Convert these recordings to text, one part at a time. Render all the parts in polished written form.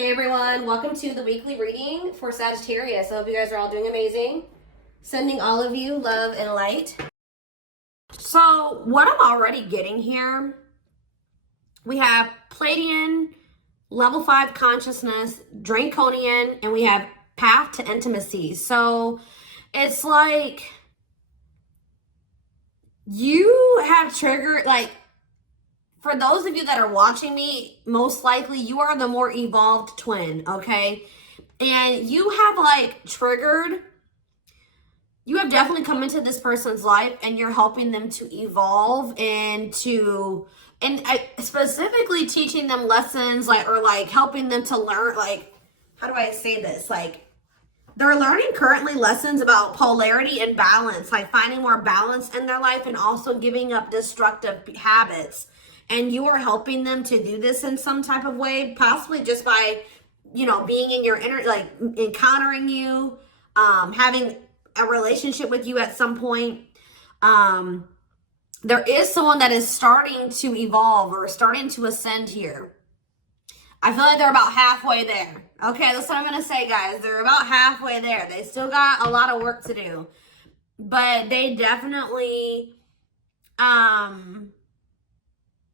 Hey everyone, welcome to the weekly reading for Sagittarius. I hope you guys are all doing amazing. Sending all of you love and light. So what I'm already getting here, we have Pleiadian, level 5 consciousness, Draconian, and we have path to intimacy. So it's like you have triggered, like, for those of you that are watching me, most likely you are the more evolved twin, okay? And you have like triggered, you have definitely come into this person's life and you're helping them to evolve and specifically teaching them lessons, like, or like helping them to learn, like, how do I say this? Like, they're learning currently lessons about polarity and balance, like finding more balance in their life and also giving up destructive habits. And you are helping them to do this in some type of way, possibly just by, you know, being in your inner, like encountering you, having a relationship with you at some point. There is someone that is starting to evolve or starting to ascend here. I feel like they're about halfway there. Okay, that's what I'm going to say, guys. They're about halfway there. They still got a lot of work to do. But they definitely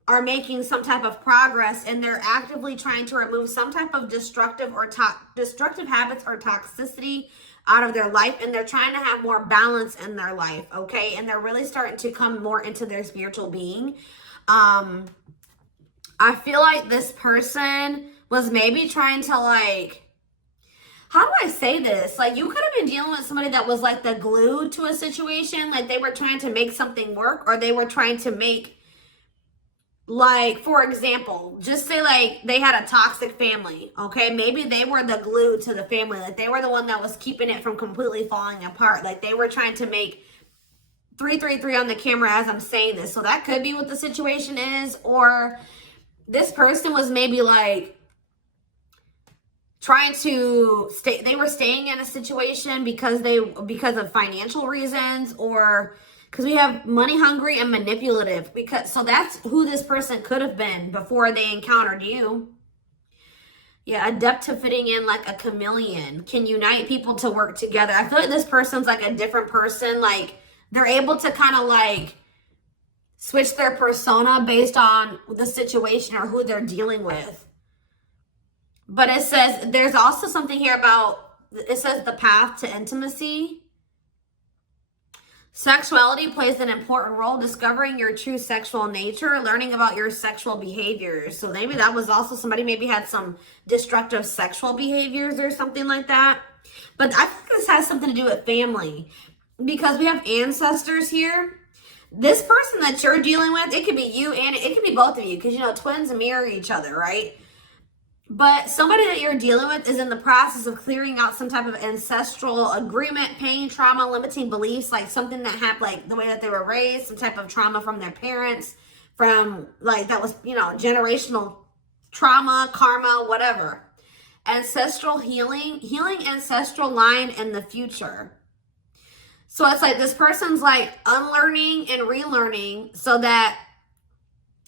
are making some type of progress, and they're actively trying to remove some type of destructive habits or toxicity out of their life, and they're trying to have more balance in their life, okay? And they're really starting to come more into their spiritual being. I feel like this person was maybe trying to, like, how do I say this? Like, you could have been dealing with somebody that was like the glue to a situation, like they were trying to make something work, or they were trying to make, like, for example, just say like they had a toxic family, okay? Maybe they were the glue to the family. Like, they were the one that was keeping it from completely falling apart. Like, they were trying to make 333 on the camera as I'm saying this. So that could be what the situation is. Or this person was maybe like trying to stay, they were staying in a situation because of financial reasons, or because we have money hungry and manipulative, so that's who this person could have been before they encountered you. Yeah, adept to fitting in like a chameleon, can unite people to work together. I feel like this person's like a different person. Like, they're able to kind of like switch their persona based on the situation or who they're dealing with. But it says there's also something here about, it says the path to intimacy. Sexuality plays an important role, discovering your true sexual nature, learning about your sexual behaviors. So maybe that was also somebody maybe had some destructive sexual behaviors or something like that. But I think this has something to do with family, because we have ancestors here. This person that you're dealing with, it could be you and it could be both of you, because, you know, twins mirror each other, right? But somebody that you're dealing with is in the process of clearing out some type of ancestral agreement, pain, trauma, limiting beliefs, like something that happened, like the way that they were raised, some type of trauma from their parents, from like that was, you know, generational trauma, karma, whatever. Ancestral healing ancestral line in the future. So it's like this person's like unlearning and relearning so that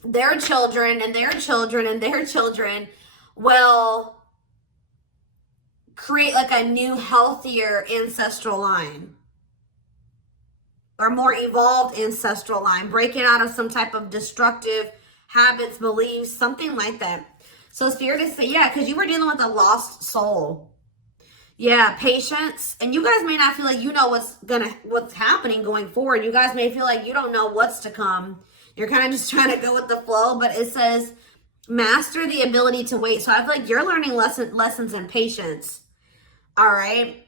their children and their children and their children will create like a new, healthier ancestral line, or more evolved ancestral line, breaking out of some type of destructive habits, beliefs, something like that. So Spirit is saying, yeah, because you were dealing with a lost soul. Yeah, patience. And you guys may not feel like you know what's happening going forward. You guys may feel like you don't know what's to come. You're kind of just trying to go with the flow, but it says master the ability to wait. So I feel like you're learning lessons in patience. All right.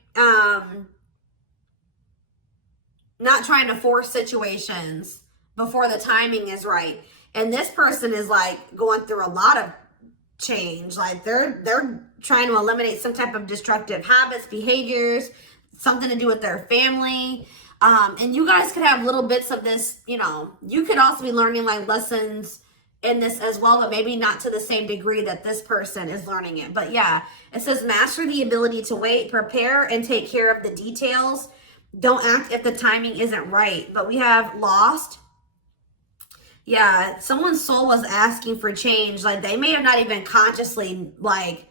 Not trying to force situations before the timing is right. And this person is like going through a lot of change. Like they're trying to eliminate some type of destructive habits, behaviors, something to do with their family. And you guys could have little bits of this, you know, you could also be learning like lessons in this as well, but maybe not to the same degree that this person is learning it. But yeah, it says master the ability to wait, prepare and take care of the details. Don't act if the timing isn't right. But we have lost. Yeah, someone's soul was asking for change. Like, they may have not even consciously like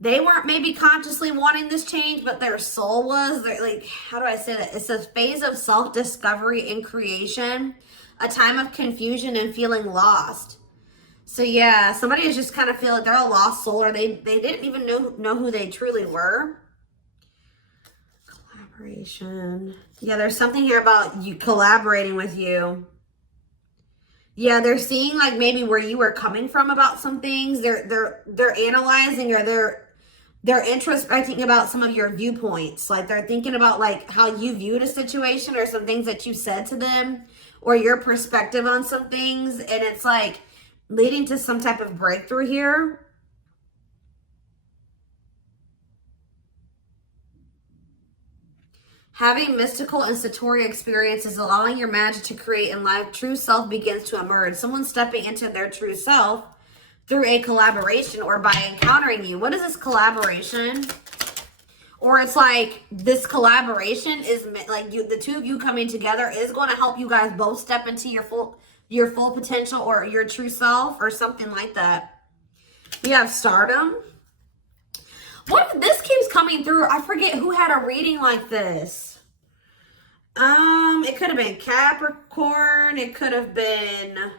They weren't maybe consciously wanting this change, but their soul was. They're like, how do I say that? It's a phase of self-discovery and creation, a time of confusion and feeling lost. So yeah, somebody is just kind of feel like they're a lost soul, or they didn't even know who they truly were. Collaboration. Yeah, there's something here about you collaborating with you. Yeah, they're seeing like maybe where you were coming from about some things. They're analyzing, or they're introspecting about some of your viewpoints. Like they're thinking about like how you viewed a situation, or some things that you said to them, or your perspective on some things. And it's like leading to some type of breakthrough here. Having mystical and satori experiences, allowing your magic to create in life, true self begins to emerge. Someone stepping into their true self through a collaboration or by encountering you. What is this collaboration? Or it's like this collaboration is like you, the two of you coming together is going to help you guys both step into your full potential, or your true self, or something like that. We have stardom. What, this keeps coming through. I forget who had a reading like this. It could have been Capricorn. It could have been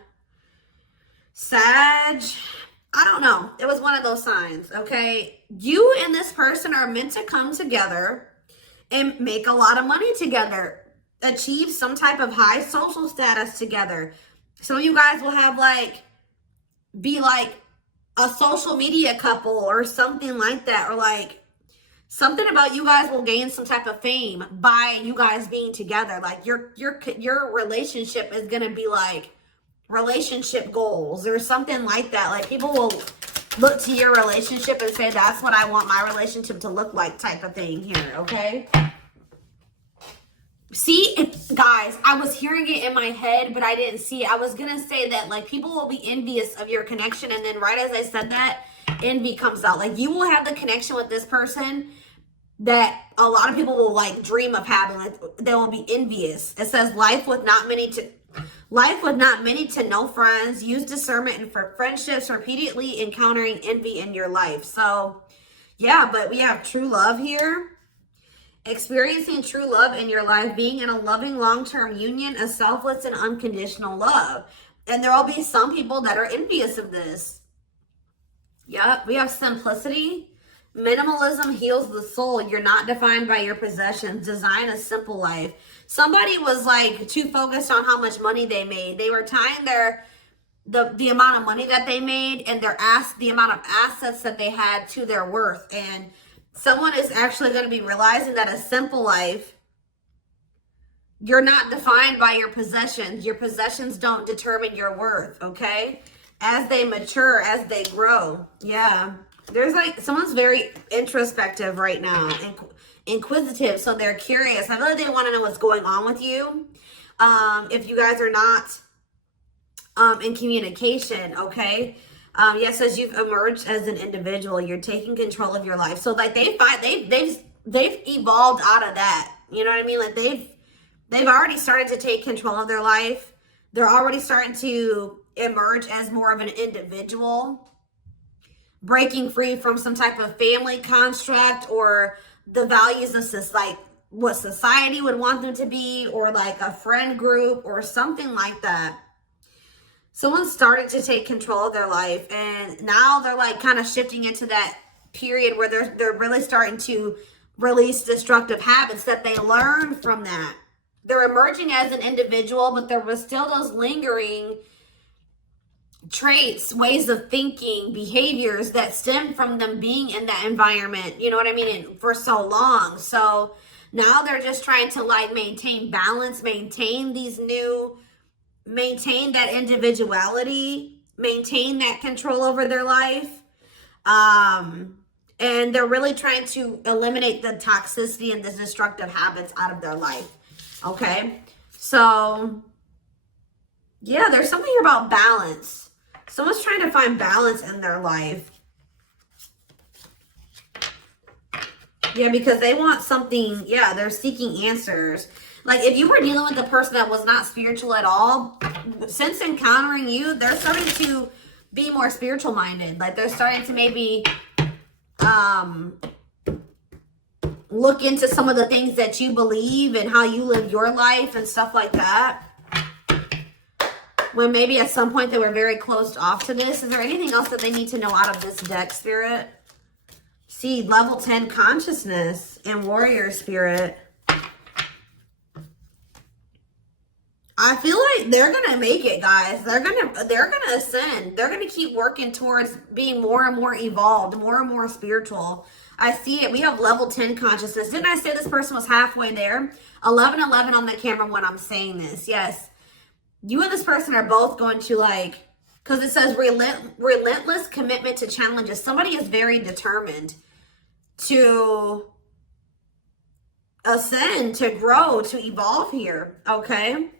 Sag. I don't know. It was one of those signs, okay? You and this person are meant to come together and make a lot of money together, achieve some type of high social status together. Some of you guys will have like, be like a social media couple or something like that, or like something about you guys will gain some type of fame by you guys being together. Like your relationship is going to be like relationship goals or something like that. Like people will look to your relationship and say, that's what I want my relationship to look like, type of thing here, okay? See, guys, I was hearing it in my head, but I didn't see it. I was going to say that, like, people will be envious of your connection, and then right as I said that, envy comes out. Like, you will have the connection with this person that a lot of people will, like, dream of having. Like, they will be envious. It says, life with not many to no friends. Use discernment and for friendships, repeatedly encountering envy in your life. So, yeah, but we have true love here. Experiencing true love in your life, being in a loving long-term union, a selfless and unconditional love. And there will be some people that are envious of this. Yep, we have simplicity. Minimalism heals the soul. You're not defined by your possessions. Design a simple life. Somebody was like too focused on how much money they made. They were tying the amount of money that they made and the amount of assets that they had to their worth. And someone is actually going to be realizing that a simple life, you're not defined by your possessions. Your possessions don't determine your worth, okay? As they mature, as they grow. Yeah. There's like, someone's very introspective right now and inquisitive. So they're curious. I know they want to know what's going on with you. If you guys are not in communication, okay? Yes, as you've emerged as an individual, you're taking control of your life. So like they've evolved out of that. You know what I mean? Like they've already started to take control of their life. They're already starting to emerge as more of an individual, breaking free from some type of family construct or the values of like what society would want them to be, or like a friend group or something like that. Someone's started to take control of their life, and now they're like kind of shifting into that period where they're really starting to release destructive habits that they learned from that. They're emerging as an individual, but there was still those lingering traits, ways of thinking, behaviors that stem from them being in that environment, you know what I mean, and for so long. So now they're just trying to like maintain balance, maintain that individuality, maintain that control over their life. And they're really trying to eliminate the toxicity and the destructive habits out of their life. Okay. So yeah, there's something here about balance. Someone's trying to find balance in their life. Yeah, because they want something. Yeah, they're seeking answers. Like if you were dealing with a person that was not spiritual at all, since encountering you, they're starting to be more spiritual minded. Like they're starting to maybe look into some of the things that you believe and how you live your life and stuff like that. When maybe at some point they were very closed off to this. Is there anything else that they need to know out of this deck, Spirit? See, level 10 consciousness and warrior spirit. I feel like they're gonna make it, guys. They're gonna ascend. They're gonna keep working towards being more and more evolved, more and more spiritual. I see it. We have level 10 consciousness. Didn't I say this person was halfway there? 1111 on the camera when I'm saying this. Yes. You and this person are both going to, like, because it says relentless commitment to challenges. Somebody is very determined to ascend, to grow, to evolve here. Okay.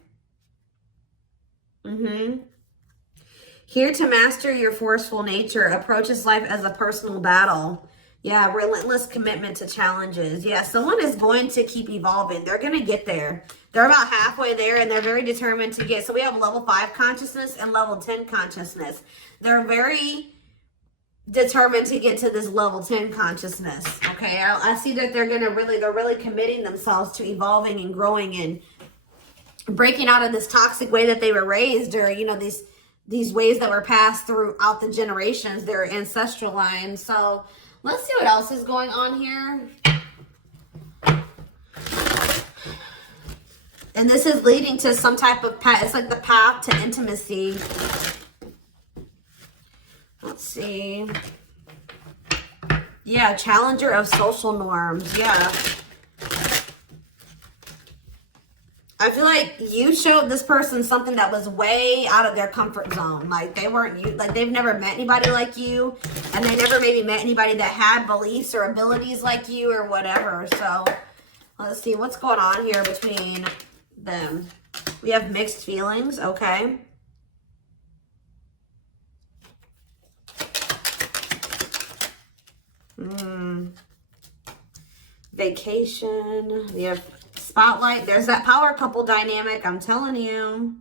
Here to master your forceful nature. Approaches life as a personal battle. Yeah, relentless commitment to challenges. Yeah, someone is going to keep evolving. They're going to get there. They're about halfway there, and they're very determined to get. So we have level 5 consciousness and level 10 consciousness. They're very determined to get to this level 10 consciousness. Okay, I see that they're really committing themselves to evolving and growing and breaking out of this toxic way that they were raised, or, you know, these ways that were passed throughout the generations, their ancestral line. So let's see what else is going on here. And this is leading to some type of path. It's like the path to intimacy. Let's see. Yeah, challenger of social norms. Yeah. I feel like you showed this person something that was way out of their comfort zone. Like they weren't, like they've never met anybody like you, and they never maybe met anybody that had beliefs or abilities like you or whatever. So let's see what's going on here between them. We have mixed feelings. Okay. Vacation. We have spotlight. There's that power couple dynamic. I'm telling you.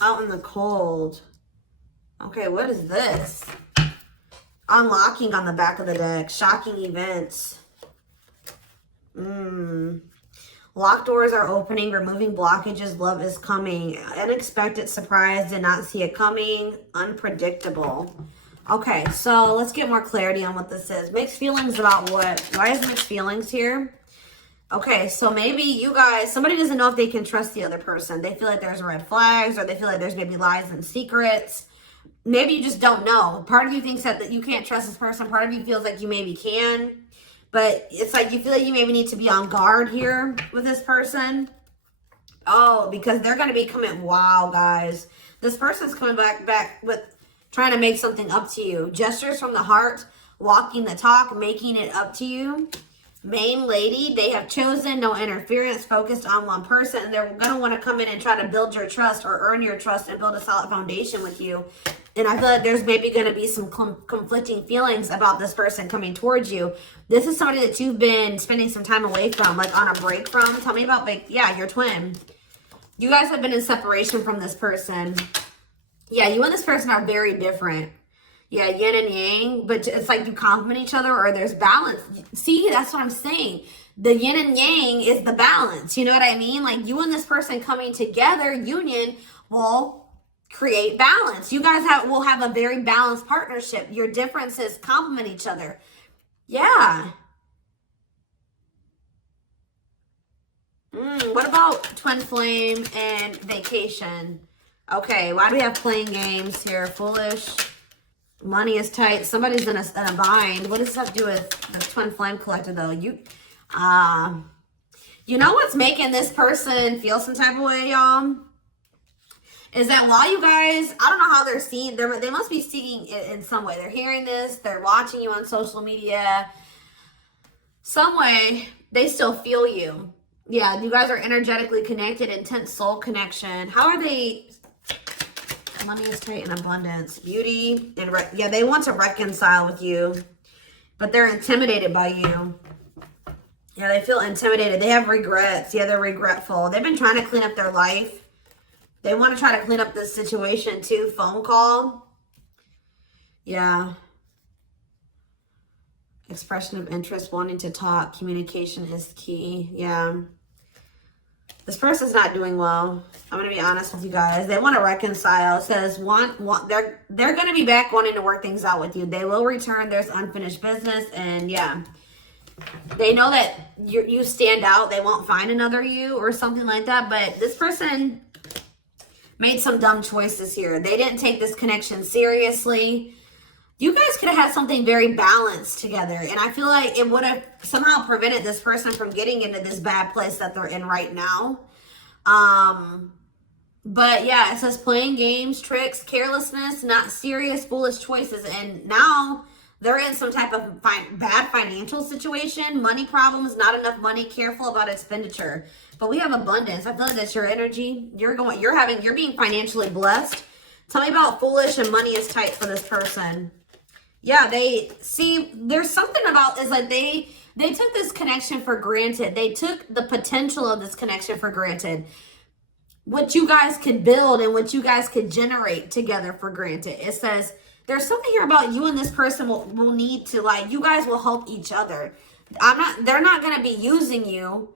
Out in the cold. Okay, what is this? Unlocking on the back of the deck. Shocking events. Locked doors are opening, removing blockages, love is coming. Unexpected surprise, did not see it coming. Unpredictable. Okay, so let's get more clarity on what this is. Mixed feelings about what? Why is mixed feelings here? Okay, so maybe you guys, somebody doesn't know if they can trust the other person. They feel like there's red flags, or they feel like there's maybe lies and secrets. Maybe you just don't know. Part of you thinks that you can't trust this person. Part of you feels like you maybe can. But it's like you feel like you maybe need to be on guard here with this person. Oh, because they're going to be coming. Wow, guys. This person's coming back with trying to make something up to you. Gestures from the heart, walking the talk, making it up to you. Main lady, they have chosen no interference, focused on one person. And they're going to want to come in and try to build your trust or earn your trust and build a solid foundation with you. And I feel like there's maybe going to be some conflicting feelings about this person coming towards you. This is somebody that you've been spending some time away from, like on a break from. Tell me about, like, yeah, your twin. You guys have been in separation from this person. Yeah, you and this person are very different. Yeah, yin and yang, but it's like you complement each other, or there's balance. See, that's what I'm saying. The yin and yang is the balance. You know what I mean? Like you and this person coming together, union, will create balance. You guys will have a very balanced partnership. Your differences complement each other. Yeah. What about twin flame and vacation? Okay, why do we have playing games here? Foolish. Money is tight. Somebody's in a bind. What does this have to do with the twin flame collector, though? You know what's making this person feel some type of way, y'all? Is that while you guys, I don't know how they're seeing, they must be seeing it in some way. They're hearing this, they're watching you on social media. Some way, they still feel you. Yeah, you guys are energetically connected, intense soul connection. How are they? Money is tight and abundance. Beauty, and yeah, they want to reconcile with you, but they're intimidated by you. Yeah, they feel intimidated. They have regrets. Yeah, they're regretful. They've been trying to clean up their life. They want to try to clean up this situation too. Phone call. Yeah. Expression of interest, wanting to talk. Communication is key. Yeah. This person's not doing well. I'm going to be honest with you guys. They want to reconcile. It says they're going to be back wanting to work things out with you. They will return. There's unfinished business. And yeah, they know that you stand out. They won't find another you or something like that. But this person made some dumb choices here. They didn't take this connection seriously. You guys could have had something very balanced together. And I feel like it would have somehow prevented this person from getting into this bad place that they're in right now. But yeah, it says playing games, tricks, carelessness, not serious, foolish choices. And now they're in some type of bad financial situation, money problems, not enough money, careful about expenditure. But we have abundance. I feel like that's your energy. You're being financially blessed. Tell me about foolish and money is tight for this person. Yeah, there's something about this, like they took this connection for granted. They took the potential of this connection for granted. What you guys could build and what you guys could generate together for granted. It says there's something here about you and this person will need to, like, you guys will help each other. They're not going to be using you.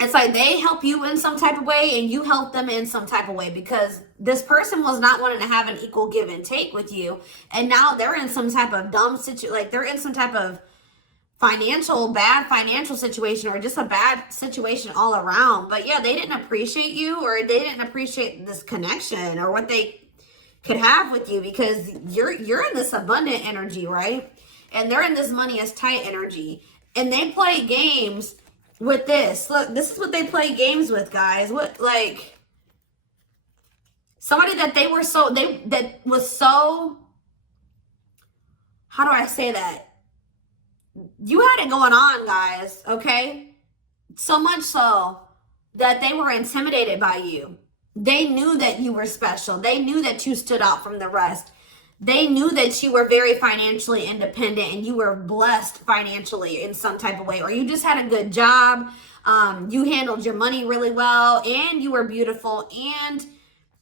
It's like they help you in some type of way and you help them in some type of way, because this person was not wanting to have an equal give and take with you. And now they're in some type of dumb situation, like they're in some type of bad financial situation, or just a bad situation all around. But yeah, they didn't appreciate you, or they didn't appreciate this connection or what they could have with you, because you're in this abundant energy, right? And they're in this money is tight energy. And they play games with this. Look, this is what they play games with, guys. What, like, somebody that that was so, how do I say that? You had it going on, guys, okay? So much so that they were intimidated by you. They knew that you were special. They knew that you stood out from the rest. They knew that you were very financially independent and you were blessed financially in some type of way, or you just had a good job. You handled your money really well, and you were beautiful. And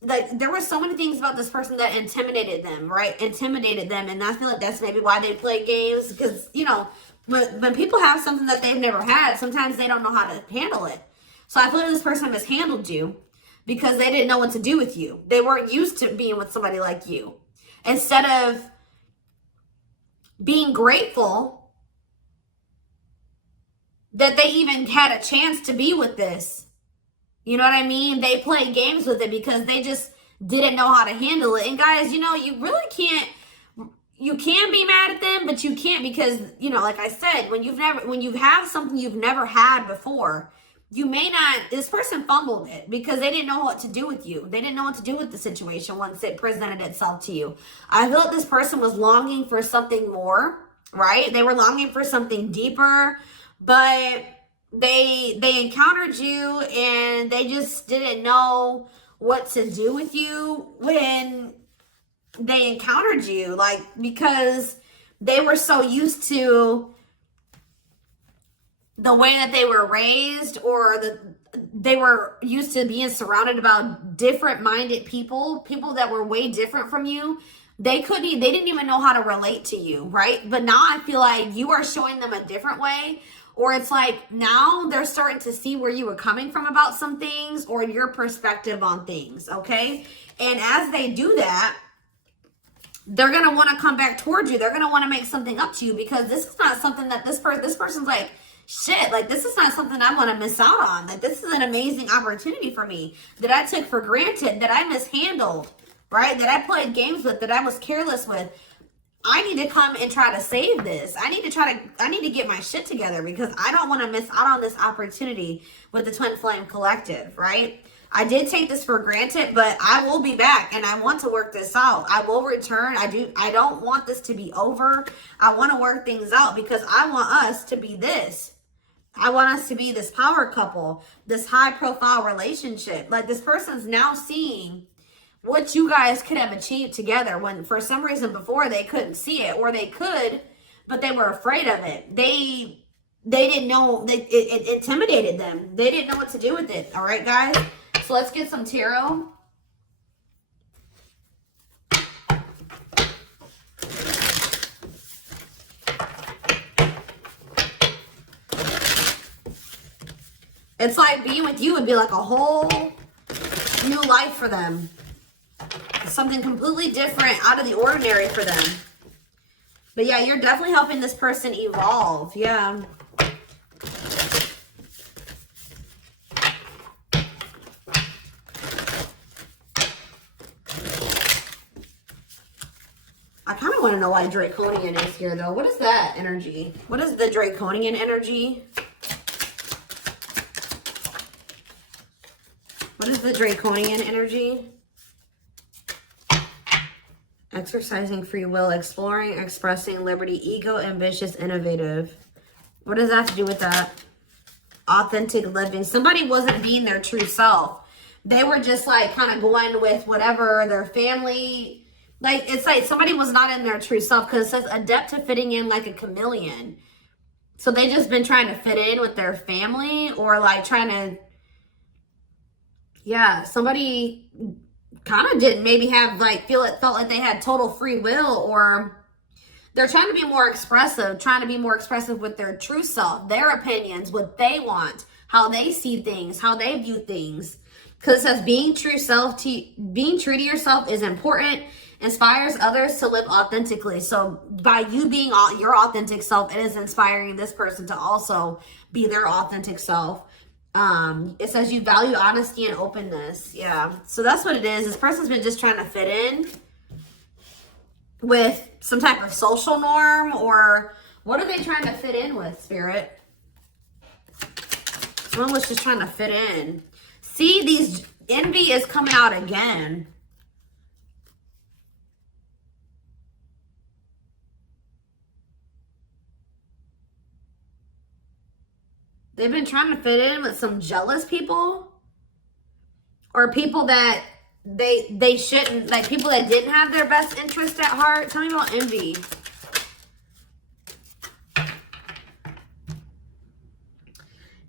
like, there were so many things about this person that intimidated them, right? Intimidated them. And I feel like that's maybe why they play games, because, you know, when people have something that they've never had, sometimes they don't know how to handle it. So I feel like this person mishandled you because they didn't know what to do with you. They weren't used to being with somebody like you. Instead of being grateful that they even had a chance to be with this, you know what I mean? They play games with it because they just didn't know how to handle it. And guys, you know, you really can't, you can be mad at them, but you can't, because, you know, like I said, when you have something you've never had before, you may not, this person fumbled it because they didn't know what to do with you. They didn't know what to do with the situation once it presented itself to you. I feel like this person was longing for something more, right? They were longing for something deeper, but they encountered you and they just didn't know what to do with you when they encountered you, like, because they were so used to the way that they were raised, or they were used to being surrounded about different minded people that were way different from you. They didn't even know how to relate to you, right? But now I feel like you are showing them a different way, or it's like now they're starting to see where you were coming from about some things, or your perspective on things, okay? And as they do that, they're going to want to come back towards you. They're going to want to make something up to you, because this is not something that this person's like, shit, like, this is not something I want to miss out on. Like, this is an amazing opportunity for me that I took for granted, that I mishandled, right? That I played games with, that I was careless with. I need to come and try to save this. I need to get my shit together, because I don't want to miss out on this opportunity with the Twin Flame Collective, right? I did take this for granted, but I will be back and I want to work this out. I will return. I don't want this to be over. I want to work things out, because I want us to be this. I want us to be this power couple, this high profile relationship. Like, this person's now seeing what you guys could have achieved together, when for some reason before they couldn't see it, or they could, but they were afraid of it. They they didn't know, it intimidated them. They didn't know what to do with it. All right, guys? So let's get some tarot. It's like being with you would be like a whole new life for them. Something completely different, out of the ordinary for them. But yeah, you're definitely helping this person evolve. Yeah. I kind of want to know why Draconian is here, though. What is that energy? What is the Draconian energy? What is the Draconian energy? Exercising free will, exploring, expressing liberty, ego, ambitious, innovative. What does that have to do with that? Authentic living. Somebody wasn't being their true self. They were just like kind of going with whatever their family, like it's like somebody was not in their true self, because it says adept to fitting in like a chameleon. So they just been trying to fit in with their family, or like trying to, yeah, somebody kind of didn't maybe have like felt like they had total free will, or they're trying to be more expressive, with their true self, their opinions, what they want, how they see things, how they view things. Because it says being true to yourself is important, inspires others to live authentically. So by you being your authentic self, it is inspiring this person to also be their authentic self. It says you value honesty and openness. Yeah. So that's what it is. This person's been just trying to fit in with some type of social norm, or what are they trying to fit in with, Spirit? Someone was just trying to fit in. See, these envy is coming out again. They've been trying to fit in with some jealous people, or people that they shouldn't, like people that didn't have their best interest at heart. Tell me about envy.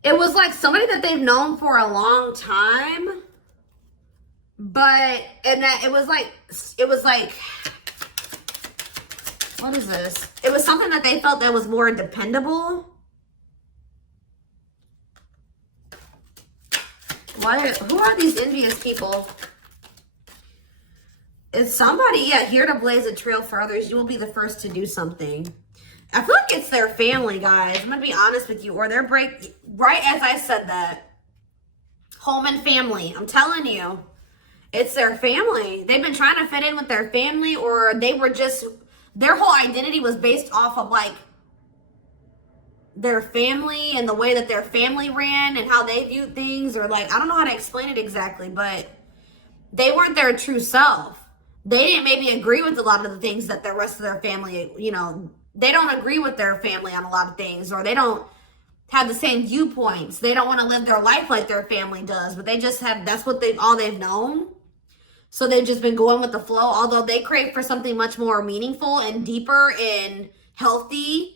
It was like somebody that they've known for a long time, and that it was like, what is this? It was something that they felt that was more dependable. Who are these envious people? It's somebody, yeah, here to blaze a trail for others. You will be the first to do something. I feel like it's their family, guys. I'm going to be honest with you. Or their right as I said that. Home and family. I'm telling you. It's their family. They've been trying to fit in with their family, or they were just, their whole identity was based off of like their family and the way that their family ran and how they viewed things, or like, I don't know how to explain it exactly, but they weren't their true self. They didn't maybe agree with a lot of the things that the rest of their family, you know, they don't agree with their family on a lot of things, or they don't have the same viewpoints. They don't want to live their life like their family does, but they just have, that's what all they've known. So they've just been going with the flow, although they crave for something much more meaningful and deeper and healthy.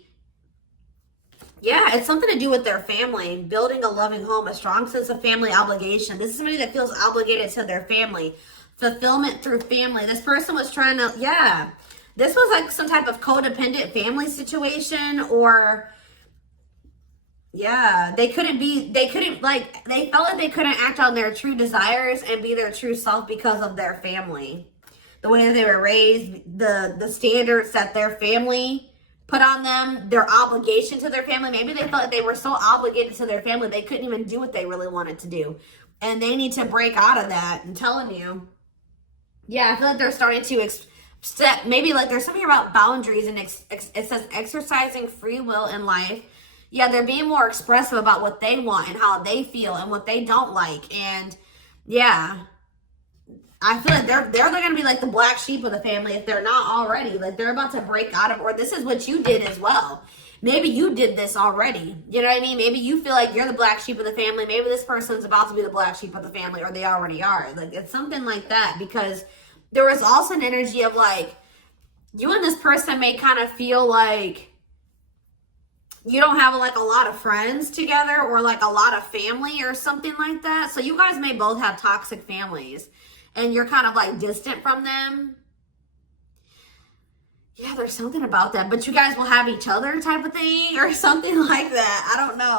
Yeah, it's something to do with their family, building a loving home, a strong sense of family obligation. This is somebody that feels obligated to their family, fulfillment through family. This person was trying to, yeah, this was like some type of codependent family situation, or yeah, they felt like they couldn't act on their true desires and be their true self because of their family. The way that they were raised, the standards that their family put on them, their obligation to their family. Maybe they felt like they were so obligated to their family, they couldn't even do what they really wanted to do. And they need to break out of that. I'm telling you. Yeah, I feel like they're starting to step, maybe like there's something about boundaries, and it says exercising free will in life. Yeah, they're being more expressive about what they want and how they feel and what they don't like. And yeah, I feel like they're going to be like the black sheep of the family if they're not already. Like they're about to break out of, or this is what you did as well. Maybe you did this already. You know what I mean? Maybe you feel like you're the black sheep of the family. Maybe this person's about to be the black sheep of the family, or they already are. Like it's something like that, because there was also an energy of like, you and this person may kind of feel like you don't have like a lot of friends together or like a lot of family or something like that. So you guys may both have toxic families and you're kind of like distant from them. Yeah, there's something about that, but you guys will have each other type of thing or something like that. I don't know.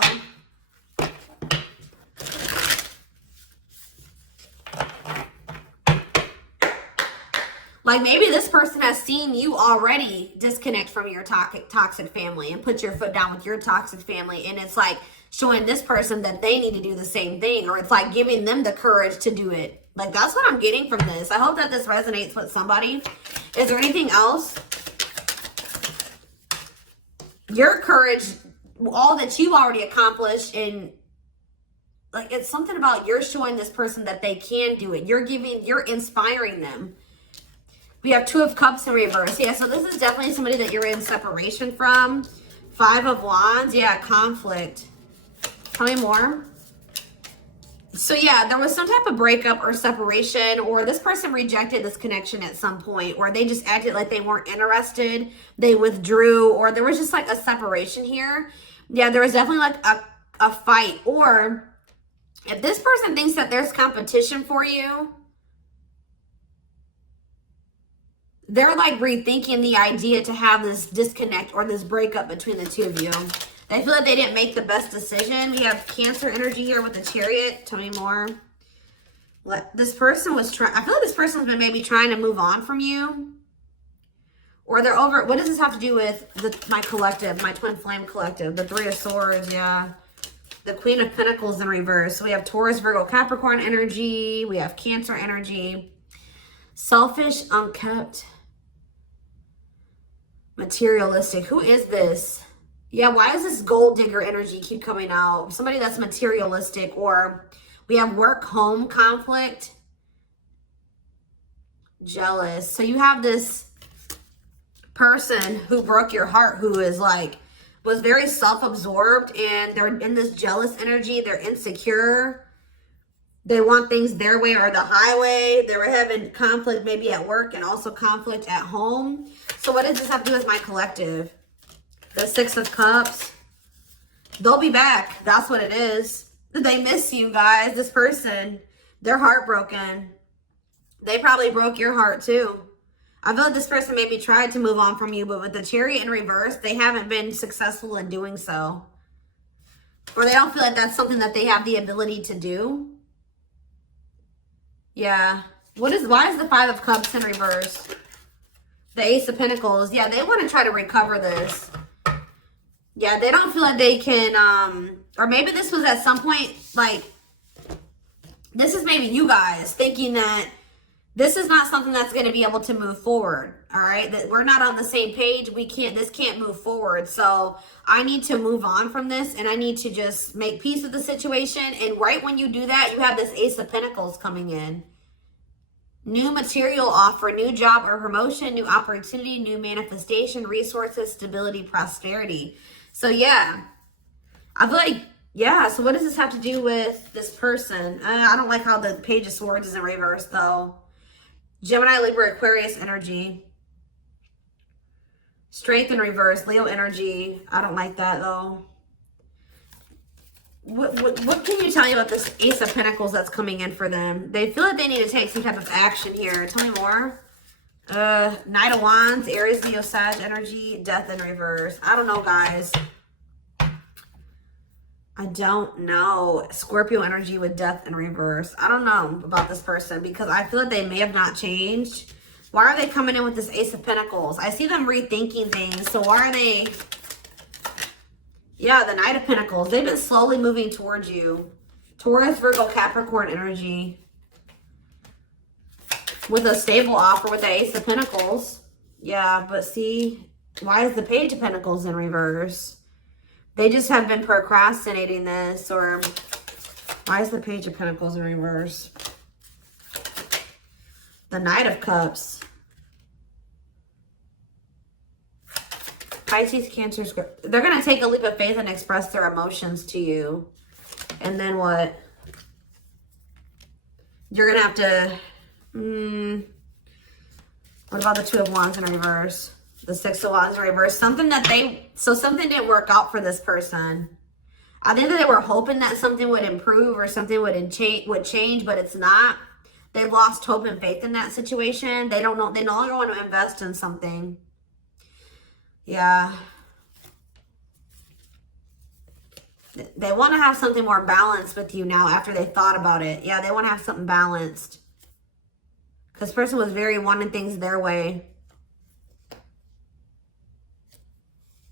Like maybe this person has seen you already disconnect from your toxic family and put your foot down with your toxic family. And it's like showing this person that they need to do the same thing, or it's like giving them the courage to do it. Like that's what I'm getting from this. I hope that this resonates with somebody. Is there anything else? Your courage, all that you've already accomplished, and like it's something about you're showing this person that they can do it. You're inspiring them. We have 2 of Cups in reverse. Yeah, so this is definitely somebody that you're in separation from. 5 of Wands. Yeah, conflict. Tell me more. So yeah, there was some type of breakup or separation, or this person rejected this connection at some point, or they just acted like they weren't interested. They withdrew, or there was just like a separation here. Yeah, there was definitely like a fight. Or if this person thinks that there's competition for you, they're like rethinking the idea to have this disconnect or this breakup between the 2 of you. They feel like they didn't make the best decision. We have Cancer energy here with the Chariot. Tell me more. This person was trying, I feel like this person's been maybe trying to move on from you. Or they're over, what does this have to do with my collective, my twin flame collective? The 3 of Swords, yeah. The Queen of Pentacles in reverse. So we have Taurus, Virgo, Capricorn energy. We have Cancer energy. Selfish, unkept. Materialistic. Who is this? Yeah, why does this gold digger energy keep coming out? Somebody that's materialistic. Or we have work home conflict. Jealous. So you have this person who broke your heart, who is like, was very self-absorbed, and they're in this jealous energy. They're insecure. They want things their way or the highway. They were having conflict maybe at work and also conflict at home. So what does this have to do with my collective? The 6 of Cups. They'll be back. That's what it is. They miss you guys. This person, they're heartbroken. They probably broke your heart too. I feel like this person maybe tried to move on from you, but with the Chariot in reverse, they haven't been successful in doing so. Or they don't feel like that's something that they have the ability to do. Yeah. Why is the 5 of Cups in reverse? The Ace of Pentacles. Yeah, they want to try to recover this. Yeah, they don't feel like they can, or maybe this was at some point, like, this is maybe you guys thinking that this is not something that's going to be able to move forward. All right. That we're not on the same page. This can't move forward. So I need to move on from this, and I need to just make peace with the situation. And right when you do that, you have this Ace of Pentacles coming in. New material offer, new job or promotion, new opportunity, new manifestation, resources, stability, prosperity. So yeah, I feel like, yeah. So what does this have to do with this person? I don't like how the Page of Swords is in reverse though. Gemini, Libra, Aquarius energy. Strength in reverse, Leo energy. I don't like that though. What can you tell me about this Ace of Pentacles that's coming in for them? They feel like they need to take some type of action here. Tell me more. Knight of Wands, Aries, Leo, Sag energy, Death in reverse. I don't know, guys. I don't know. Scorpio energy with Death in reverse. I don't know about this person because I feel like they may have not changed. Why are they coming in with this Ace of Pentacles? I see them rethinking things. So why are they... Yeah, the Knight of Pentacles. They've been slowly moving towards you. Taurus, Virgo, Capricorn energy. With a stable offer with the Ace of Pentacles. Yeah, but see, why is the Page of Pentacles in reverse? They just have been procrastinating this. Or why is the Page of Pentacles in reverse? The Knight of Cups. Pisces, Cancer, Scorpio. They're going to take a leap of faith and express their emotions to you. And then what? You're going to have to... what about the Two of Wands in reverse? The Six of Wands in reverse. Something didn't work out for this person. I think that they were hoping that something would improve or something would change, but it's not. They lost hope and faith in that situation. They don't know. They no longer want to invest in something. Yeah. They want to have something more balanced with you now after they thought about it. Yeah, they want to have something balanced. Because this person was very wanting things their way.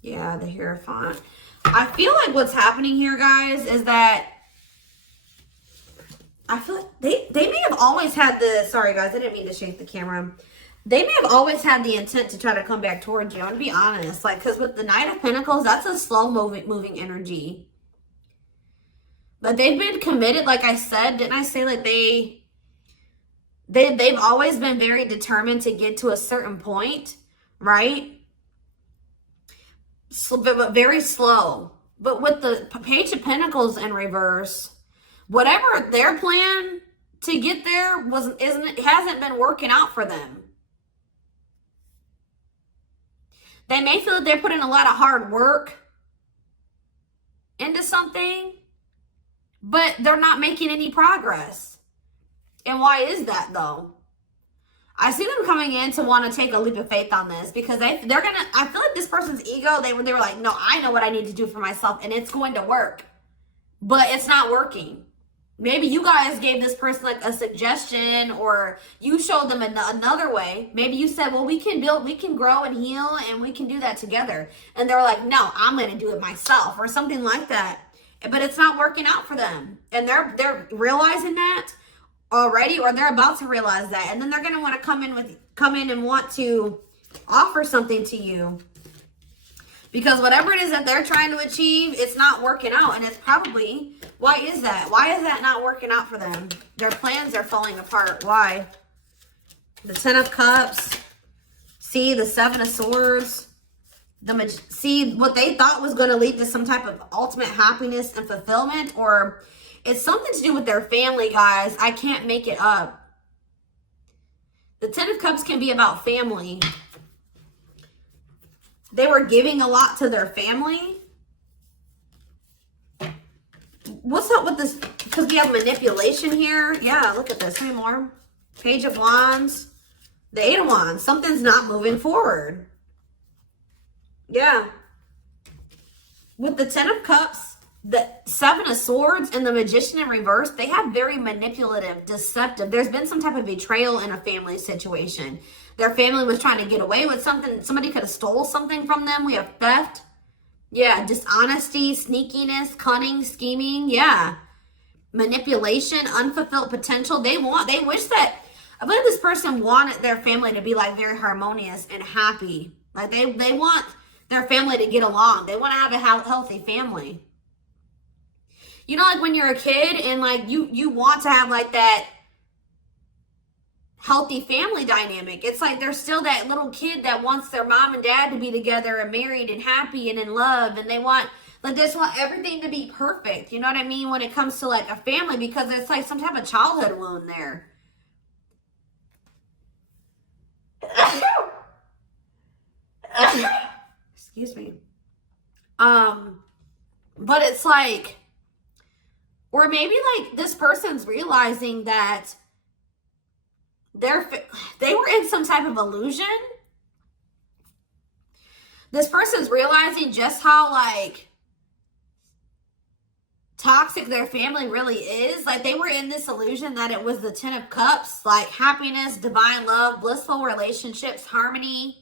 Yeah, the Hierophant. I feel like what's happening here, guys, is that I feel like they may have always had the, sorry guys, I didn't mean to shake the camera. They may have always had the intent to try to come back towards you. I'm going to be honest. Like, because with the Knight of Pentacles, that's a slow moving energy. But they've been committed, like I said. Didn't I say like they've always been very determined to get to a certain point, right? So, but very slow. But with the Page of Pentacles in reverse, whatever their plan to get there hasn't been working out for them. They may feel that they're putting a lot of hard work into something, but they're not making any progress. And why is that though? I see them coming in to want to take a leap of faith on this because they're gonna, I feel like this person's ego, they were like, no, I know what I need to do for myself and it's going to work, but it's not working. Maybe you guys gave this person like a suggestion, or you showed them another way. Maybe you said, well, we can build, we can grow and heal, and we can do that together. And they're like, no, I'm going to do it myself, or something like that. But it's not working out for them. And they're realizing that already, or they're about to realize that. And then they're going to want to come in and want to offer something to you. Because whatever it is that they're trying to achieve, it's not working out. And it's probably, why is that? Why is that not working out for them? Their plans are falling apart. Why? The Ten of Cups. See, the Seven of Swords. See, what they thought was going to lead to some type of ultimate happiness and fulfillment. Or it's something to do with their family, guys. I can't make it up. The Ten of Cups can be about family. They were giving a lot to their family. What's up with this? Because we have manipulation here. Yeah, look at this. Three more. Page of Wands. The Eight of Wands. Something's not moving forward. Yeah. With the Ten of Cups, the Seven of Swords, and the Magician in reverse, they have very manipulative, deceptive. There's been some type of betrayal in a family situation. Their family was trying to get away with something. Somebody could have stole something from them. We have theft. Yeah, dishonesty, sneakiness, cunning, scheming. Yeah. Manipulation, unfulfilled potential. They wish that, I believe this person wanted their family to be like very harmonious and happy. Like they want their family to get along. They want to have a healthy family. You know, like when you're a kid and like you want to have like that healthy family dynamic. It's like there's still that little kid that wants their mom and dad to be together and married and happy and in love, and they want everything to be perfect. You know what I mean? When it comes to like a family, because it's like some type of childhood wound there. Excuse me. But it's like, or maybe like this person's realizing that they were in some type of illusion. This person's realizing just how like toxic their family really is. Like they were in this illusion that it was the Ten of Cups, like happiness, divine love, blissful relationships, harmony,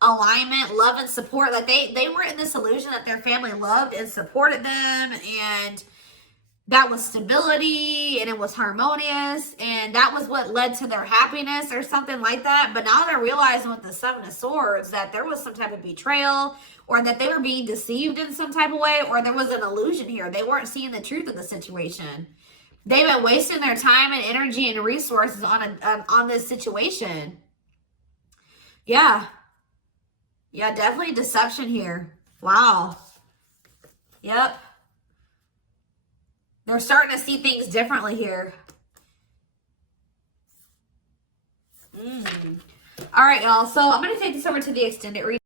alignment, love and support. Like they were in this illusion that their family loved and supported them, and that was stability, and it was harmonious, and that was what led to their happiness or something like that. But now they're realizing with the Seven of Swords that there was some type of betrayal, or that they were being deceived in some type of way, or there was an illusion here. They weren't seeing the truth of the situation. They've been wasting their time and energy and resources on this situation. Yeah. Yeah, definitely deception here. Wow. Yep. They're starting to see things differently here. All right, y'all. So I'm going to take this over to the extended reading.